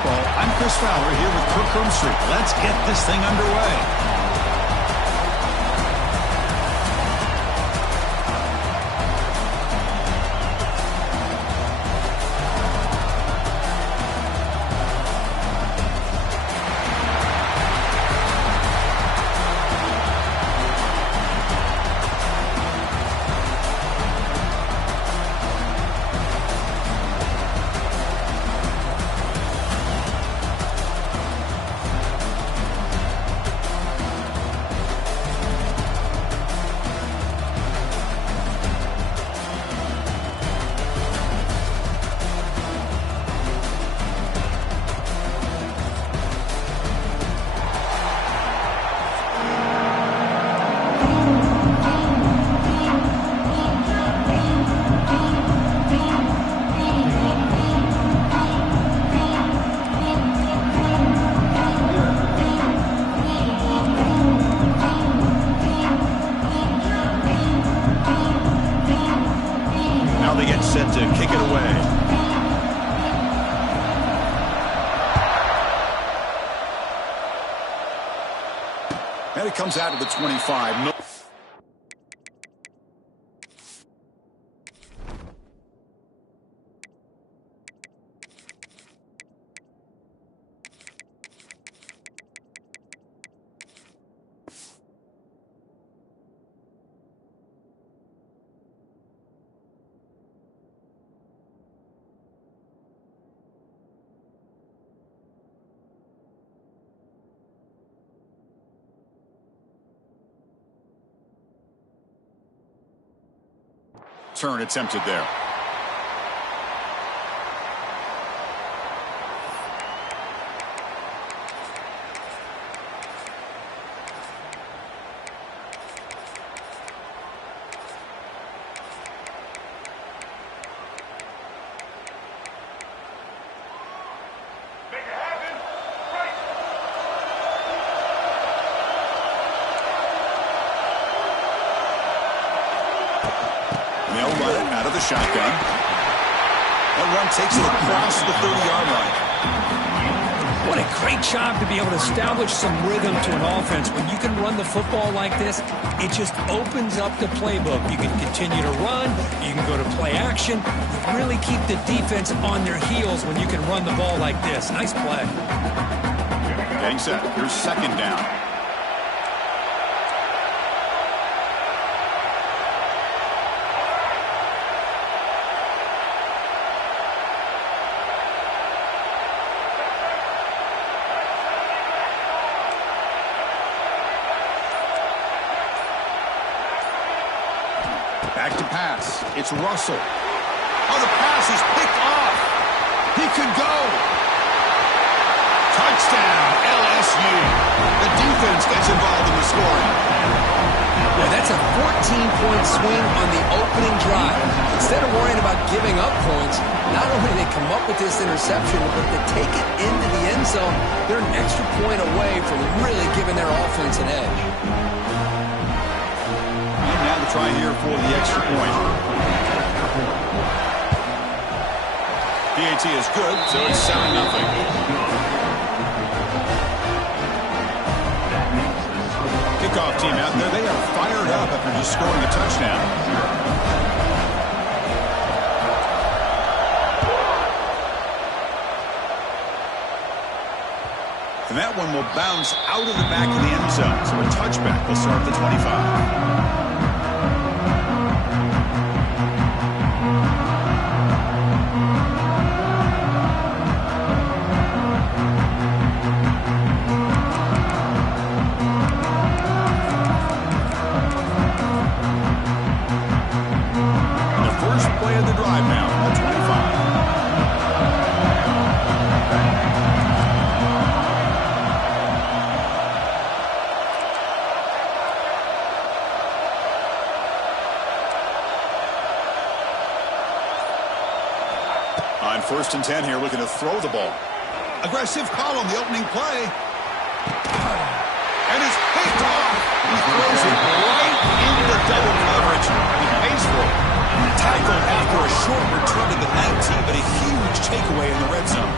Football. I'm Chris Fowler here with Kirk Herbstreit. Let's get this thing underway. Set to kick it away. And it comes out of the 25. No. Turn attempted there. They'll run it out of the shotgun. That run takes it across the 30-yard line. What a great job to be able to establish some rhythm to an offense. When you can run the football like this, it just opens up the playbook. You can continue to run. You can go to play action. You really keep the defense on their heels when you can run the ball like this. Nice play. Getting set. Here's second down. Back to pass. It's Russell. Oh, the pass is picked off. He could go. Touchdown, LSU. The defense gets involved in the scoring. Boy, that's a 14-point swing on the opening drive. Instead of worrying about giving up points, not only do they come up with this interception, but they take it into the end zone. They're an extra point away from really giving their offense an edge. Try here for the extra point. PAT is good, so it's 7-0. Kickoff team out there, they are fired up after just scoring a touchdown. And that one will bounce out of the back of the end zone, so a touchback will start at the 25. On 1st and 10 here, looking to throw the ball. Aggressive call on the opening play. And it's picked off. He throws it right into the double coverage. He pays for it. Tackled after a short return to the 19, but a huge takeaway in the red zone.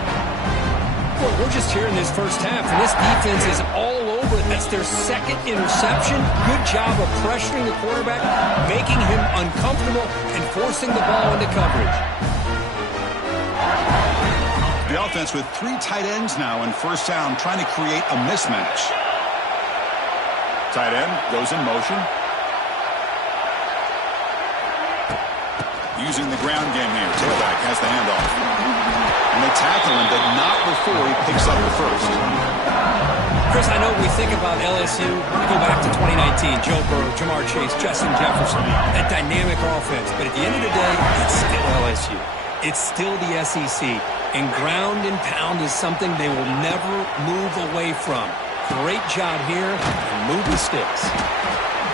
We're just here in this first half, and this defense is all over it. That's their second interception. Good job of pressuring the quarterback, making him uncomfortable, and forcing the ball into coverage. The offense with 3 tight ends now in first down, trying to create a mismatch. Tight end goes in motion. Using the ground game here. Tailback has the handoff. And they tackle him, but not before he picks up the first. Chris, I know we think about LSU. We go back to 2019. Joe Burrow, Jamar Chase, Justin Jefferson. That dynamic offense. But at the end of the day, it's still LSU. It's still the SEC. And ground and pound is something they will never move away from. Great job here, and move the sticks.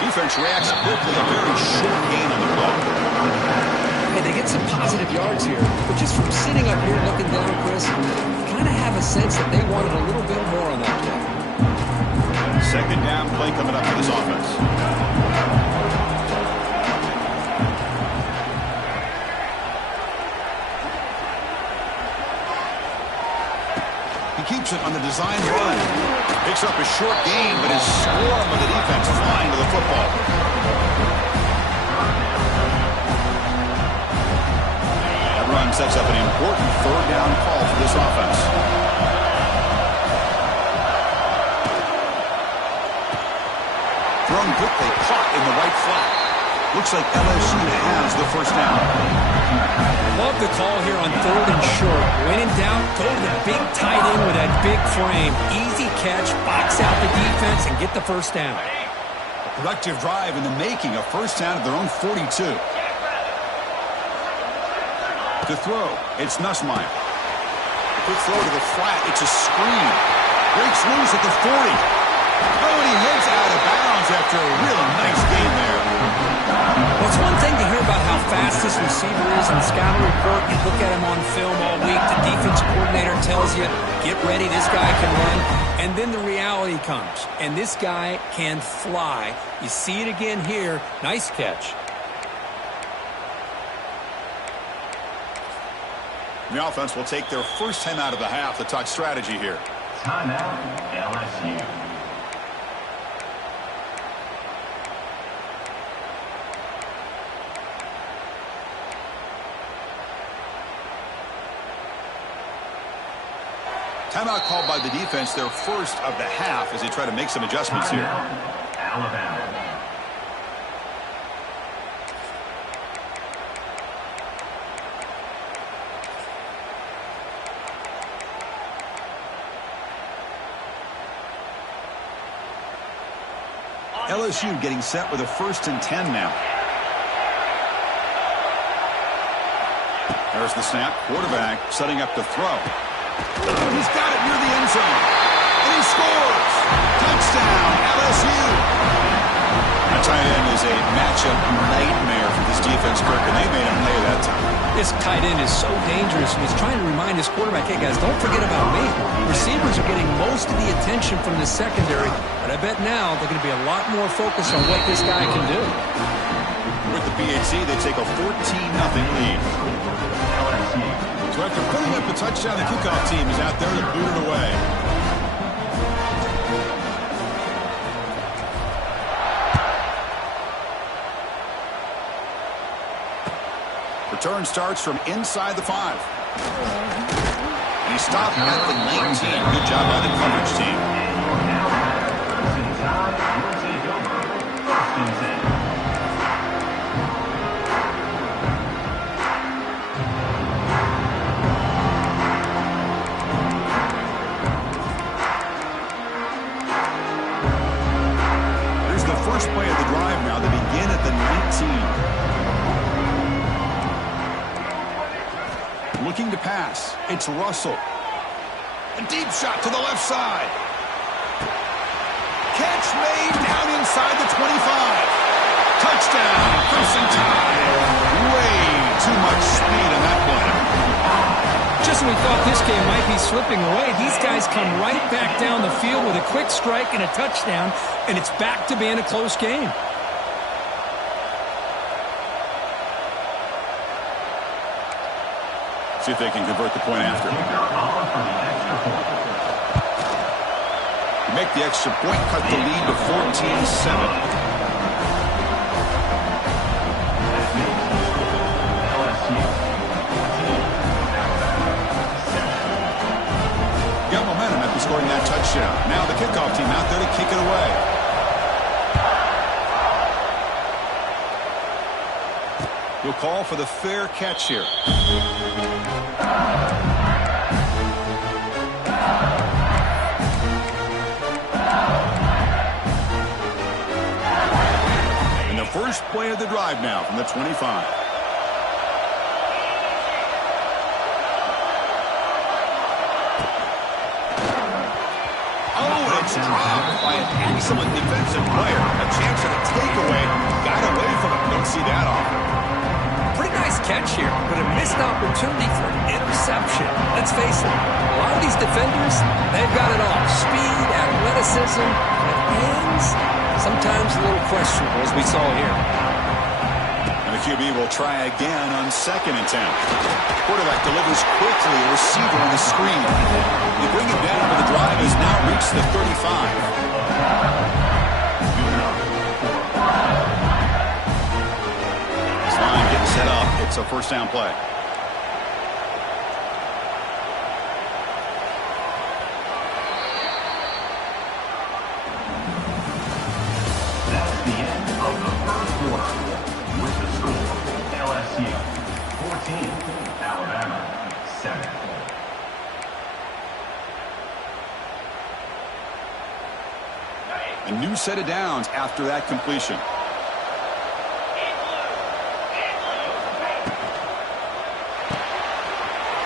Defense reacts quickly. A very short gain on the play. Hey, they get some positive yards here, but just from sitting up here looking down, Chris, you kind of have a sense that they wanted a little bit more on that play. Second down play coming up for this offense. He keeps it on the design run. Picks up a short gain, but is swarmed by the defense flying to the football. That run sets up an important third down call for this offense. Thrown quickly, caught in the right flat. Looks like LSU has the first down. Love the call here on 3rd and short. When in doubt, go to the big tight end with that big frame. Easy catch, box out the defense, and get the first down. A productive drive in the making, a first down at their own 42. To throw, it's Nussmeier. A quick throw to the flat, it's a screen. Breaks loose at the 40. Oh, and he heads out of bounds after a really nice game there. Well, it's one thing to hear about how fast this receiver is in the scouting report. You look at him on film all week. The defense coordinator tells you, get ready, this guy can run. And then the reality comes, and this guy can fly. You see it again here. Nice catch. The offense will take their first 10 out of the half to talk strategy here. Timeout, LSU. Timeout called by the defense, their first of the half, as they try to make some adjustments here. Alabama. LSU getting set with a 1st and 10 now. There's the snap. Quarterback setting up to throw. He's got it near the end zone. And he scores. Touchdown, LSU. That tight end is a matchup nightmare for this defense, Kirk, and they made him pay that time. This tight end is so dangerous, and he's trying to remind his quarterback, hey, guys, don't forget about me. Receivers are getting most of the attention from the secondary, but I bet now they're going to be a lot more focused on what this guy can do. With the PHC, they take a 14-0 lead. So after putting up a touchdown, the kickoff team is out there to boot it away. Return starts from inside the 5. And he stopped at the 19. Good job by the coverage team. Here's the first play of the drive now. They begin at the 19. Looking to pass. It's Russell. A deep shot to the left side. Catch made down inside the 25. Touchdown, Crimson Tide. Way too much speed on that play. Just when we thought this game might be slipping away, these guys come right back down the field with a quick strike and a touchdown, and it's back to being a close game. See if they can convert the point after. make the extra point, cut the lead to 14-7. Got momentum after scoring that touchdown. Now the kickoff team out there to kick it away. We'll call for the fair catch here. And the first play of the drive now from the 25. Dropped by an excellent defensive player. A chance at a takeaway. Got away from it. Don't see that often. Pretty nice catch here, but a missed opportunity for an interception. Let's face it, a lot of these defenders, they've got it all. Speed, athleticism, and hands, sometimes a little questionable, as we saw here. And the QB will try again on 2nd and 10. Quarterback delivers quickly, a receiver on the screen. They bring it down, but the drive has now reached the 35. This line getting set up. It's a first down play. That's the end of the first quarter. With the score, LSU 14, Alabama 7. A new set of downs after that completion.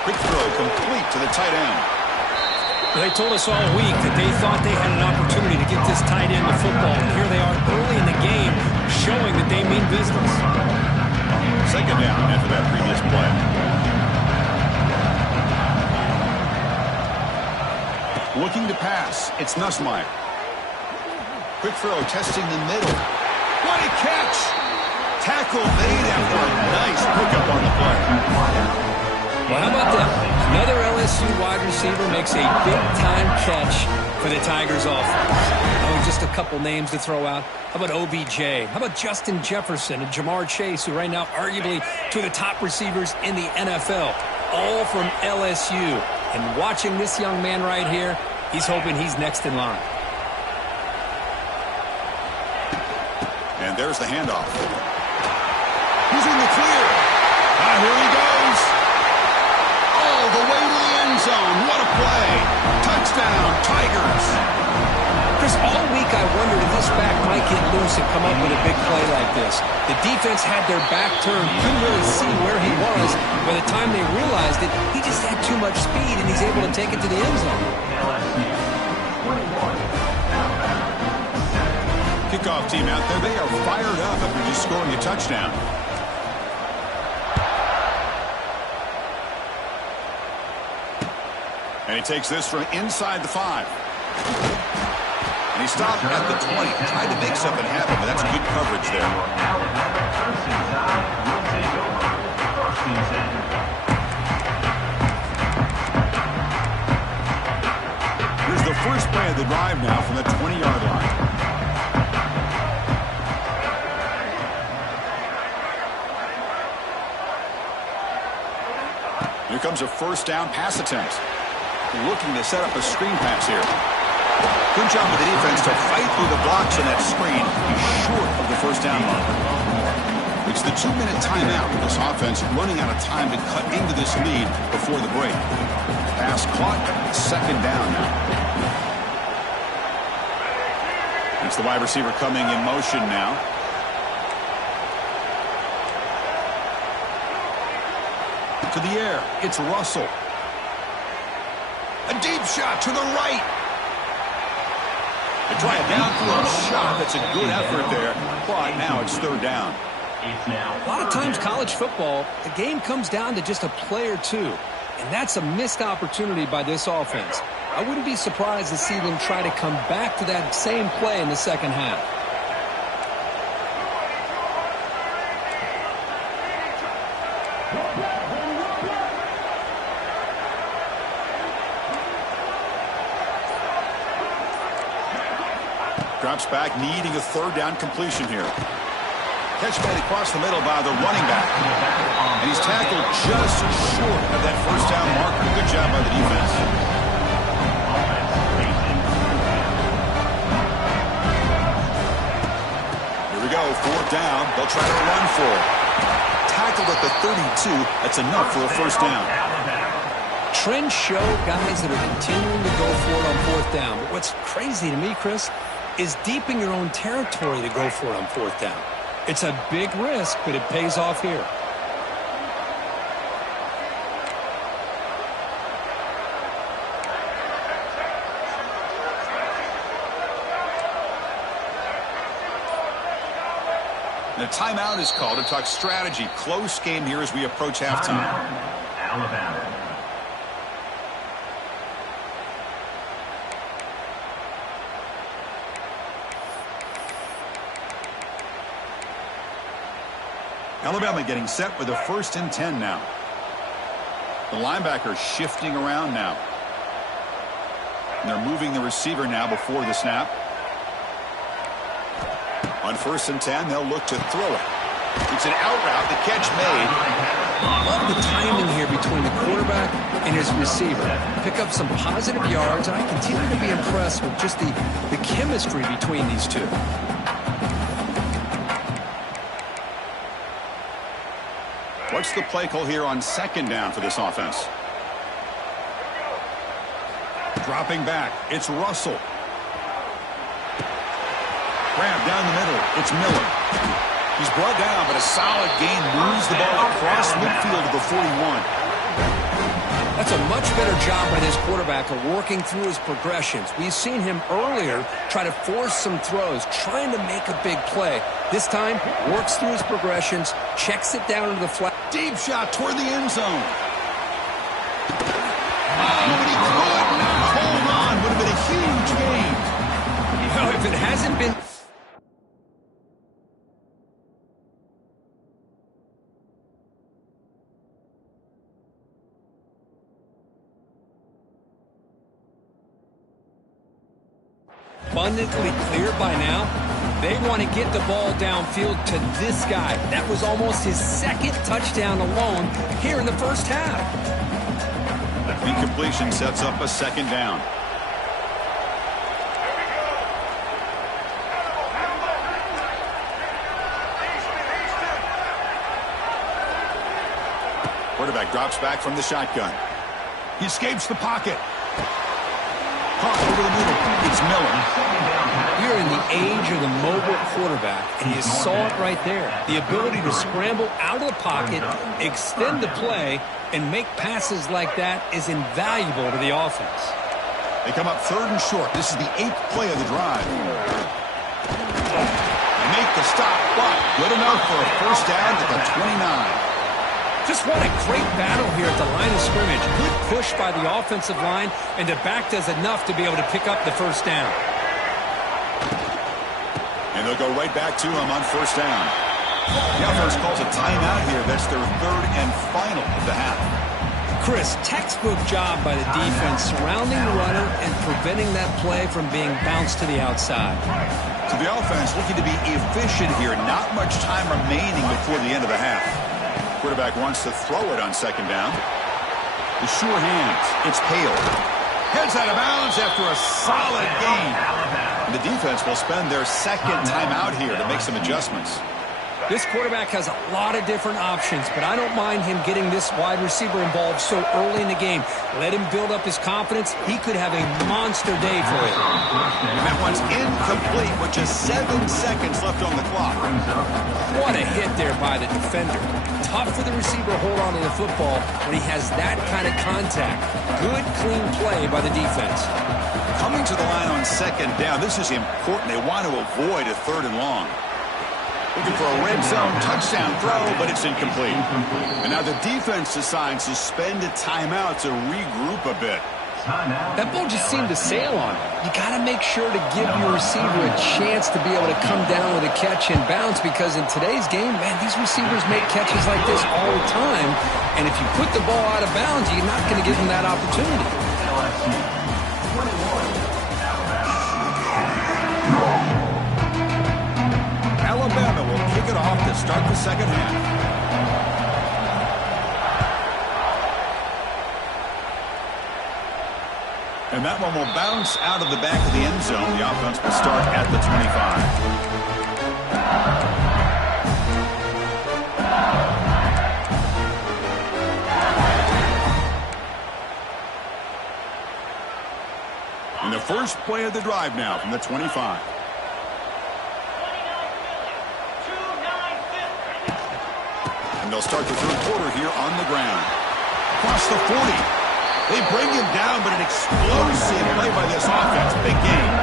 Quick throw complete to the tight end. They told us all week that they thought they had an opportunity to get this tight end to football. And here they are early in the game showing that they mean business. 2nd down after that previous play. Looking to pass. It's Nussmeier. Quick throw, testing the middle. What a catch! Tackle made after a nice pickup on the play. Well, how about that? Another LSU wide receiver makes a big-time catch for the Tigers offense. Oh, just a couple names to throw out. How about OBJ? How about Justin Jefferson and Jamar Chase, who right now arguably two of the top receivers in the NFL, all from LSU. And watching this young man right here, he's hoping he's next in line. And there's the handoff. He's in the clear. Here he goes. All the way to the end zone. What a play. Touchdown, Tigers. Chris, all week I wondered if this back might get loose and come up with a big play like this. The defense had their back turned, couldn't really see where he was. By the time they realized it, he just had too much speed, and he's able to take it to the end zone. Kickoff team out there, they are fired up after just scoring a touchdown. And he takes this from inside the 5. And he stopped at the 20. Tried to make something happen, but that's good coverage there. Here's the first play of the drive now from the 20-yard line. Here comes a first down pass attempt. Looking to set up a screen pass here. Good job with the defense to fight through the blocks on that screen. He's short of the first down mark. It's the 2-minute timeout. This offense running out of time to cut into this lead before the break. Pass caught. 2nd down now. It's the wide receiver coming in motion now. To the air. It's Russell. A deep shot to the right. They try a downfield shot. That's a good effort there. But now it's 3rd down. A lot of times college football, the game comes down to just a play or two. And that's a missed opportunity by this offense. I wouldn't be surprised to see them try to come back to that same play in the second half. drops back, needing a third down completion here. Catch made across the middle by the running back. And he's tackled just short of that first down marker. Good job by the defense. Here we go, fourth down. They'll try to run for it. Tackled at the 32. That's enough for a first down. Trends show guys that are continuing to go for it on fourth down. But what's crazy to me, Chris, is deep in your own territory to go for it on fourth down. It's a big risk, but it pays off here. The timeout is called to talk strategy. Close game here as we approach halftime. Alabama. Alabama getting set with a 1st and 10 now. The linebacker shifting around now. And they're moving the receiver now before the snap. On 1st and 10, they'll look to throw it. It's an out route. The catch made. Love the timing here between the quarterback and his receiver. Pick up some positive yards, and I continue to be impressed with just the chemistry between these two. What's the play call here on 2nd down for this offense? Dropping back. It's Russell. Grab down the middle. It's Miller. He's brought down, but a solid gain moves the ball across midfield to the 41. That's a much better job by this quarterback of working through his progressions. We've seen him earlier try to force some throws, trying to make a big play. This time, works through his progressions, checks it down into the flat. Deep shot toward the end zone. Oh, and he could not hold on. Would have been a huge gain. Well, if it hasn't been... abundantly clear by now, they want to get the ball downfield to this guy. That was almost his 2nd touchdown alone here in the first half. That incompletion sets up a 2nd down. Quarterback drops back from the shotgun. He escapes the pocket. Caught over the middle. It's Miller. We're in the age of the mobile quarterback, and you saw it right there. The ability to scramble out of the pocket, extend the play, and make passes like that is invaluable to the offense. They come up 3rd and short. This is the 8th play of the drive. They make the stop, but good enough for a first down to the 29. Just what a great battle here at the line of scrimmage. Good push by the offensive line, and the back does enough to be able to pick up the first down. And they'll go right back to him on 1st down. The offense calls a timeout here. That's their 3rd and final of the half. Chris, textbook job by the defense surrounding the runner and preventing that play from being bounced to the outside. So the offense looking to be efficient here. Not much time remaining before the end of the half. Quarterback wants to throw it on 2nd down. The sure hands. It's Hale. Heads out of bounds after a solid gain. And the defense will spend their 2nd timeout here to make some adjustments. This quarterback has a lot of different options, but I don't mind him getting this wide receiver involved so early in the game. Let him build up his confidence. He could have a monster day for you. And that one's incomplete with just 7 seconds left on the clock. What a hit there by the defender. Tough for the receiver to hold on to the football when he has that kind of contact. Good, clean play by the defense. Coming to the line on 2nd down, this is important. They want to avoid a 3rd and long. Looking for a red zone touchdown throw, but it's incomplete. And now the defense decides to spend a timeout to regroup a bit. That ball just seemed to sail on him. You got to make sure to give your receiver a chance to be able to come down with a catch and bounce, because in today's game, man, these receivers make catches like this all the time. And if you put the ball out of bounds, you're not going to give them that opportunity. And that one will bounce out of the back of the end zone. The offense will start at the 25. And the first play of the drive now from the 25. And they'll start the third quarter here on the ground. Across the 40. They bring him down, but an explosive play by this offense. Big game.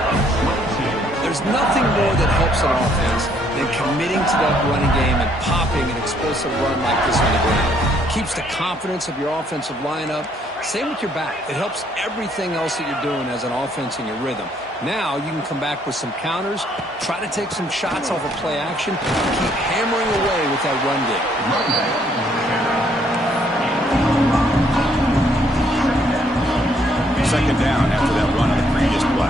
There's nothing more that helps an offense than committing to that running game and popping an explosive run like this on the ground. Keeps the confidence of your offensive lineup. Same with your back. It helps everything else that you're doing as an offense in your rhythm. Now you can come back with some counters, try to take some shots off of play action, and keep hammering away with that run game. Second down after that run on the previous play.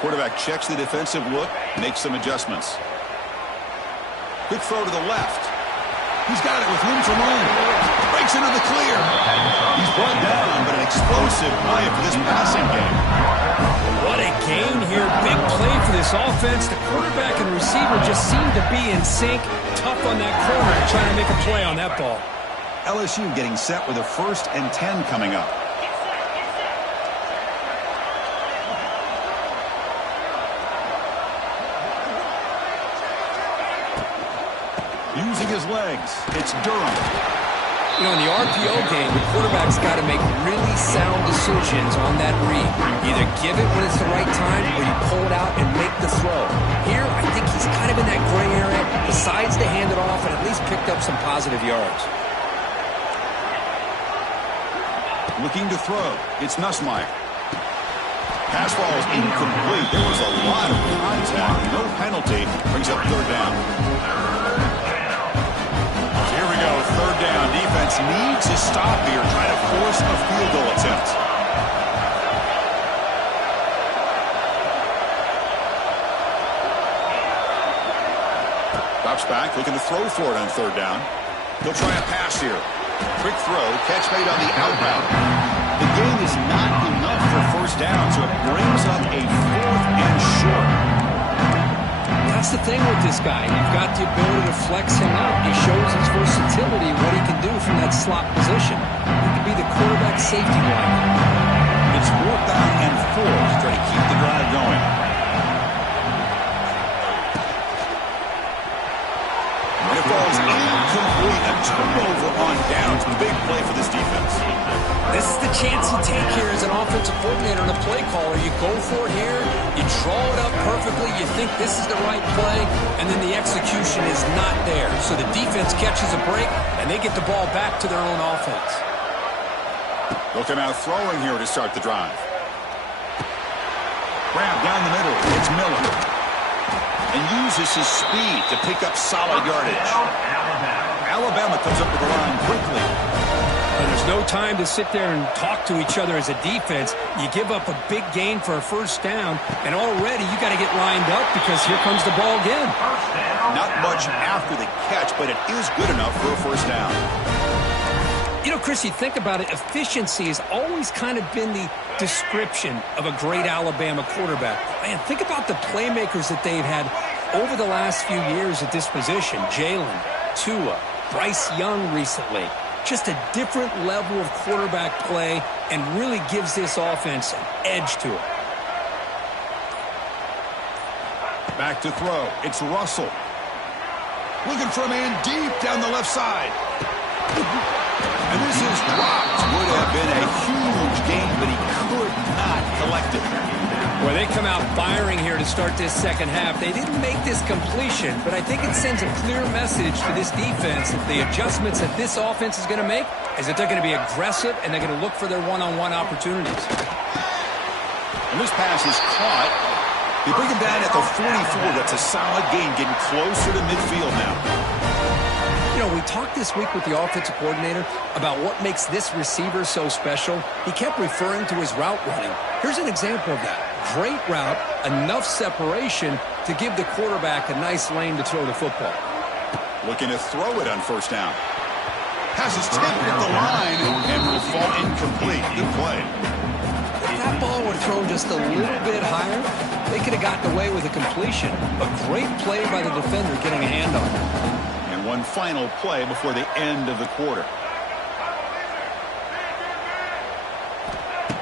Quarterback checks the defensive look, makes some adjustments. Quick throw to the left. He's got it with room to run. Breaks into the clear. He's brought down, but an explosive play for this passing game. What a gain here. Big play for this offense. The quarterback and receiver just seem to be in sync. Tough on that corner, trying to make a play on that ball. LSU getting set with a 1st and 10 coming up. Using his legs, it's Durham. You know, in the RPO game, the quarterback's got to make really sound decisions on that read. Either give it when it's the right time or you pull it out and make the throw. Here, I think he's kind of in that gray area, decides to hand it off and at least picked up some positive yards. Looking to throw. It's Nussmeier. Pass ball is incomplete. There was a lot of contact. No penalty. Brings up third down. Here we go. Third down. Defense needs to stop here. Trying to force a field goal attempt. Drops back. Looking to throw for it on third down. He'll try a pass here. Quick throw, catch made on the outbound. The game is not enough for first down, so it brings up a 4th and short. That's the thing with this guy. You've got the ability to flex him out. He shows his versatility, what he can do from that slot position. He can be the quarterback safety blanket. It's 4th down and 4 to try to keep the drive going. And it falls incomplete. A turnover on downs. Big play for this defense. This is the chance you take here as an offensive coordinator and a play caller. You go for it here, you draw it up perfectly, you think this is the right play, and then the execution is not there. So the defense catches a break, and they get the ball back to their own offense. Looking out throwing here to start the drive. Grab down the middle. It's Miller. And uses his speed to pick up solid yardage. Alabama comes up with the line quickly. And there's no time to sit there and talk to each other as a defense. You give up a big gain for a first down, and already you got to get lined up because here comes the ball again. Not much after the catch, but it is good enough for a first down. You know, Chris, you think about it, efficiency has always kind of been the description of a great Alabama quarterback. Man, think about the playmakers that they've had over the last few years at this position. Jalen, Tua, Bryce Young recently. Just a different level of quarterback play and really gives this offense an edge to it. Back to throw. It's Russell. Looking for a man deep down the left side. And this is dropped. Would have been a huge gain, but he could not collect it. Well, they come out firing here to start this second half. They didn't make this completion, but I think it sends a clear message to this defense that the adjustments that this offense is going to make is that they're going to be aggressive and they're going to look for their one-on-one opportunities. And this pass is caught. They bring him down at the 44. That's a solid gain, getting closer to midfield now. You know, we talked this week with the offensive coordinator about what makes this receiver so special. He kept referring to his route running. Here's an example of that. Great route, enough separation to give the quarterback a nice lane to throw the football. Looking to throw it on first down. Has his tip at the line and will fall incomplete. Good play. If that ball were thrown just a little bit higher, they could have gotten away with a completion. A great play by the defender getting a hand on it. And one final play before the end of the quarter.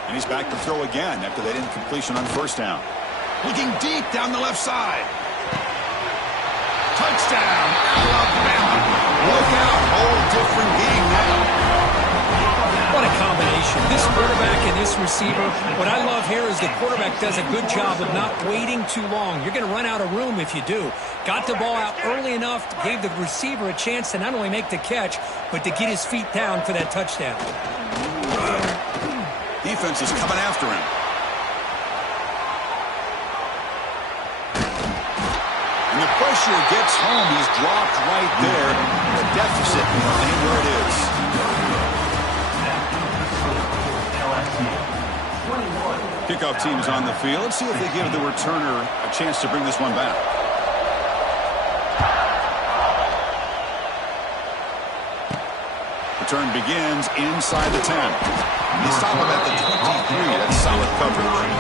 And he's back to throw again after that incompletion on first down. Looking deep down the left side. Touchdown, Alabama. Look out, whole different game now. What a combination. This quarterback and this receiver. What I love here is the quarterback does a good job of not waiting too long. You're going to run out of room if you do. Got the ball out early enough, gave the receiver a chance to not only make the catch, but to get his feet down for that touchdown. Defense is coming after him. And the pressure gets home. He's dropped right there. The deficit remains where it is. Kickoff team is on the field. Let's see if they give the returner a chance to bring this one back. Return begins inside the 10. They stop him at the 23. That's solid coverage.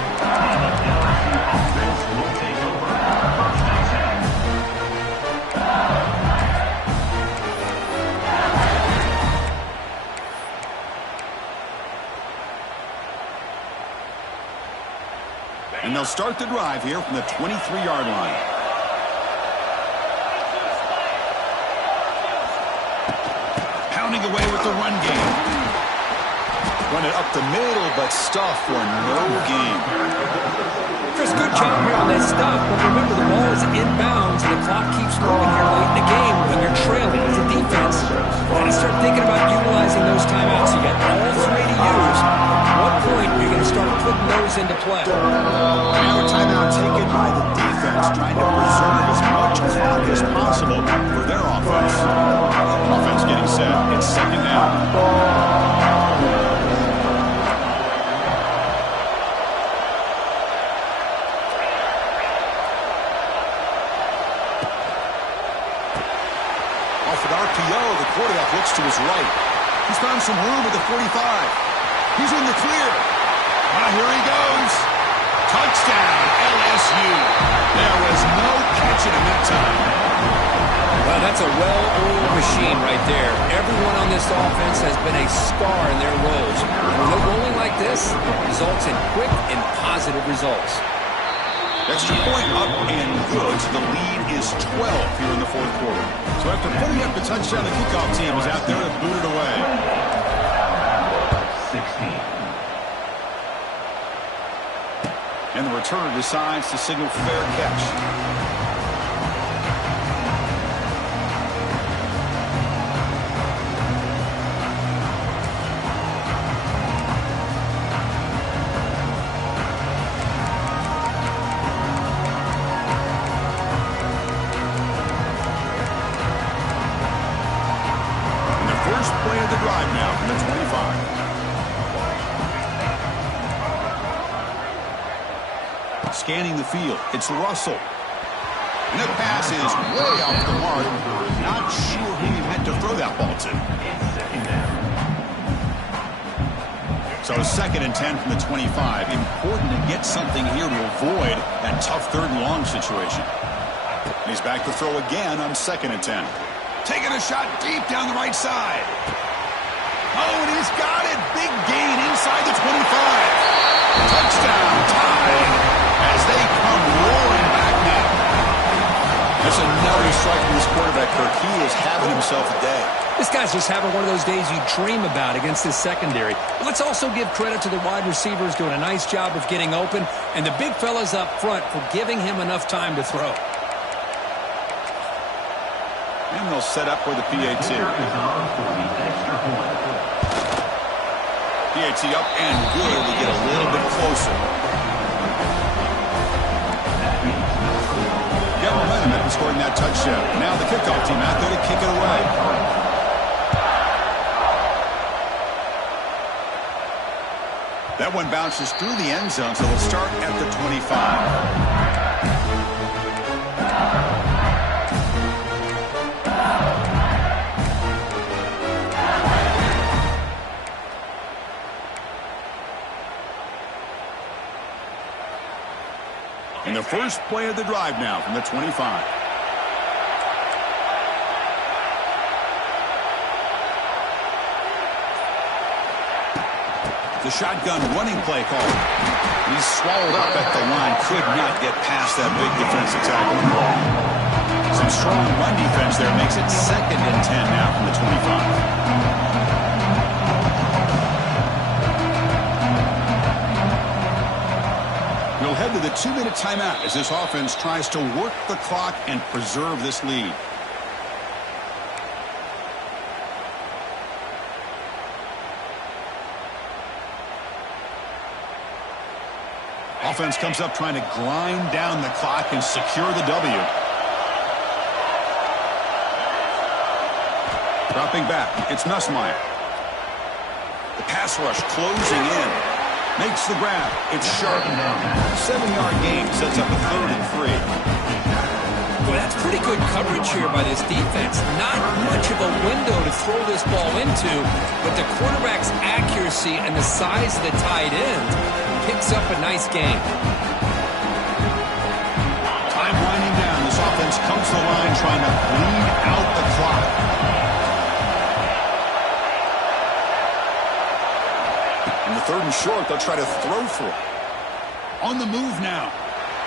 And they'll start the drive here from the 23-yard line. Pounding away with the run game. Run it up the middle, but stuff for no gain. Chris, good job here on that stop. But remember, the ball is inbounds, and the clock keeps moving here late in the game. When you're trailing as a defense, you got to start thinking about utilizing those timeouts. You got all three to use. At what point are you going to start putting those into play? Now a timeout taken by the defense, trying to preserve as much clock as possible for their offense. Offense getting set. It's second down. The quarterback looks to his right. He's found some room at the 45. He's in the clear. Here he goes. Touchdown, LSU. There was no catching him that time. Well, that's a well-oiled machine right there. Everyone on this offense has been a star in their roles. When they're rolling like this, it results in quick and positive results. Extra point up and good. So the lead is 12 here in the fourth quarter. So after putting up the touchdown, the kickoff team is out there to boot it away. 16. And the returner decides to signal fair catch. Scanning the field. It's Russell. And that pass is way off the mark. Not sure who he meant to throw that ball to. So second and 10 from the 25. Important to get something here to avoid that tough third and long situation. And he's back to throw again on second and 10. Taking a shot deep down the right side. Oh, and he's got it. Big gain inside the 25. Touchdown. Tied. As they come roaring back now. That's another strike from this quarterback, Kirk. He is having himself a day. This guy's just having one of those days you dream about against this secondary. But let's also give credit to the wide receivers doing a nice job of getting open, and the big fellas up front for giving him enough time to throw. And they'll set up for the PAT. PAT up and good. We get a little bit closer. Get momentum after scoring that touchdown. Now the kickoff team out there to kick it away. That one bounces through the end zone, so they'll start at the 25. And the first play of the drive now from the 25. The shotgun running play call. He's swallowed up at the line. Could not get past that big defensive tackle. Some strong run defense there makes it 2nd and 10 now from the 25. We'll head to the 2-minute timeout as this offense tries to work the clock and preserve this lead. Offense comes up trying to grind down the clock and secure the W. Dropping back, it's Nussmeier. The pass rush closing in. Makes the grab. It's sharp. 7-yard gain sets up a 3rd and 3. Well, that's pretty good coverage here by this defense. Not much of a window to throw this ball into, but the quarterback's accuracy and the size of the tight end picks up a nice game. Time winding down. This offense comes to the line trying to bleed out the clock. In the 3rd and short, they'll try to throw for it. On the move now.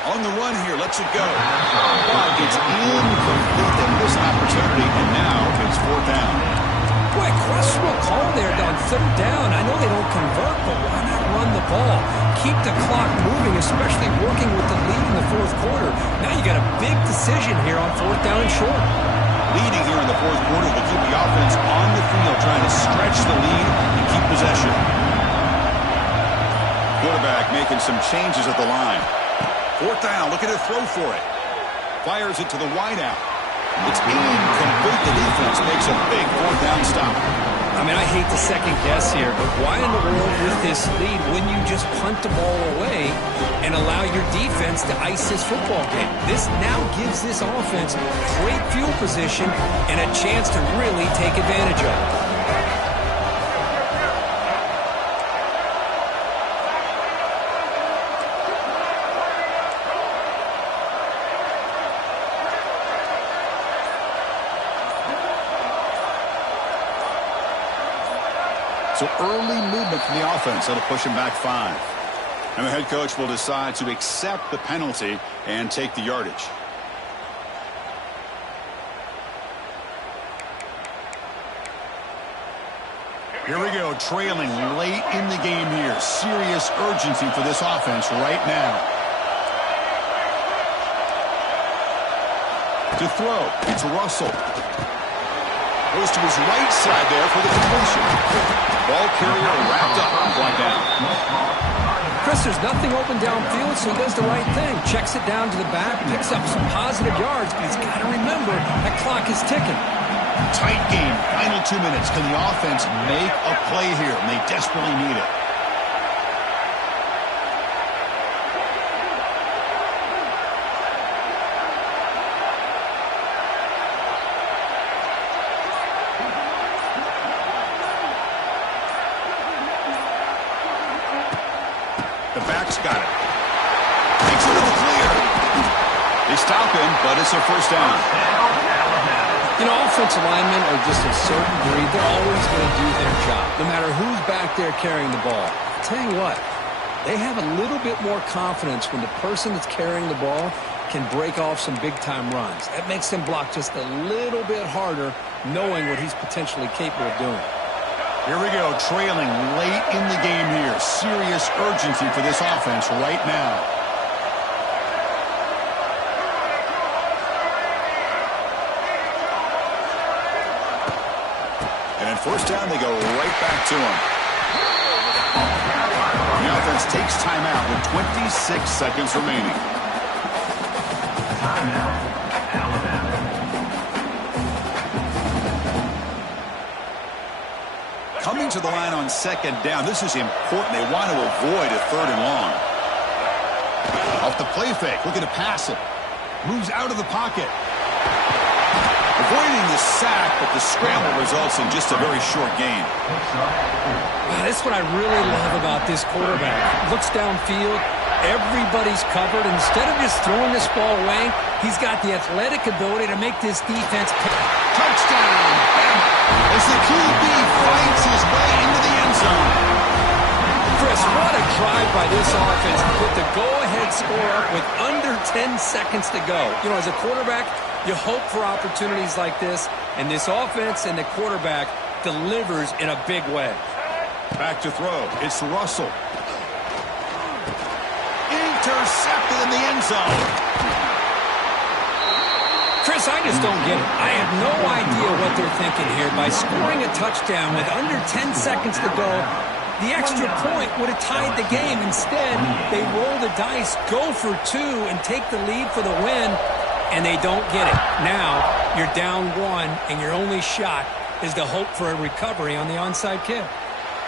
On the run here, lets it go. But it's incomplete. They miss an opportunity, and now it's 4th down. Boy, questionable call there on 3rd down. I know they don't convert, but why not run the ball? Keep the clock moving, especially working with the lead in the 4th quarter. Now you got a big decision here on 4th down and short. Leading here in the 4th quarter will keep the offense on the field, trying to stretch the lead and keep possession. Quarterback making some changes at the line. 4th down, looking to throw for it. Fires it to the wideout. It's incomplete. The defense makes a big 4th down stop. I mean, I hate to second guess here, but why in the world with this lead wouldn't you just punt the ball away and allow your defense to ice this football game? This now gives this offense great field position and a chance to really take advantage of it. So early movement from the offense. That'll push him back 5. And the head coach will decide to accept the penalty and take the yardage. Here we go, trailing late in the game here. Serious urgency for this offense right now. To throw, it's Russell. Goes to his right side there for the completion. Ball carrier wrapped up on one down. Chris, there's nothing open downfield, so he does the right thing. Checks it down to the back, picks up some positive yards, but he's got to remember that clock is ticking. Tight game, final 2 minutes. Can the offense make a play here? And they desperately need it. The back's got it. Takes it to the clear. They stop him, but it's a 1st down. You know, offensive linemen are just a certain breed. They're always going to do their job, no matter who's back there carrying the ball. I'll tell you what, they have a little bit more confidence when the person that's carrying the ball can break off some big-time runs. That makes them block just a little bit harder, knowing what he's potentially capable of doing. Here we go, trailing late in the game here. Serious urgency for this offense right now. And in 1st down, they go right back to him. The offense takes timeout with 26 seconds remaining. Timeout, Alabama. Coming to the line on 2nd down. This is important. They want to avoid a 3rd and long. Off the play fake, looking to pass it. Moves out of the pocket. Avoiding the sack, but the scramble results in just a very short gain. That's what I really love about this quarterback. Looks downfield, everybody's covered. Instead of just throwing this ball away, he's got the athletic ability to make this defense pay. Touchdown! As the QB fights his way into the end zone. Chris, what a drive by this offense to put the go-ahead score up with under 10 seconds to go. You know, as a quarterback, you hope for opportunities like this, and this offense and the quarterback delivers in a big way. Back to throw. It's Russell. Intercepted in the end zone. Chris, I just don't get it. I have no idea what they're thinking here. By scoring a touchdown with under 10 seconds to go, the extra point would have tied the game. Instead, they roll the dice, go for two, and take the lead for the win, and they don't get it. Now, you're down one, and your only shot is to hope for a recovery on the onside kick.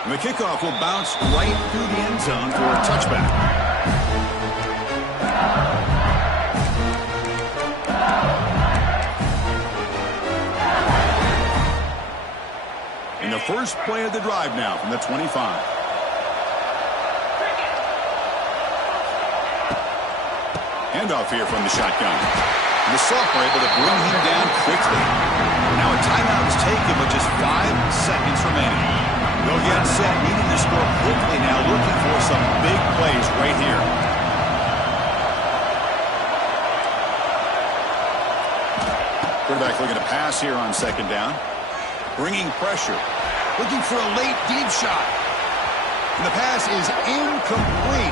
And the kickoff will bounce right through the end zone for a touchback. In the first play of the drive now from the 25. Handoff here from the shotgun. And the Sophomore able to bring him down quickly. Now a timeout is taken with just 5 seconds remaining. They'll get set, needing to score quickly now, looking for some big plays right here. Quarterback looking to pass here on second down. Bringing pressure. Looking for a late deep shot. And the pass is incomplete.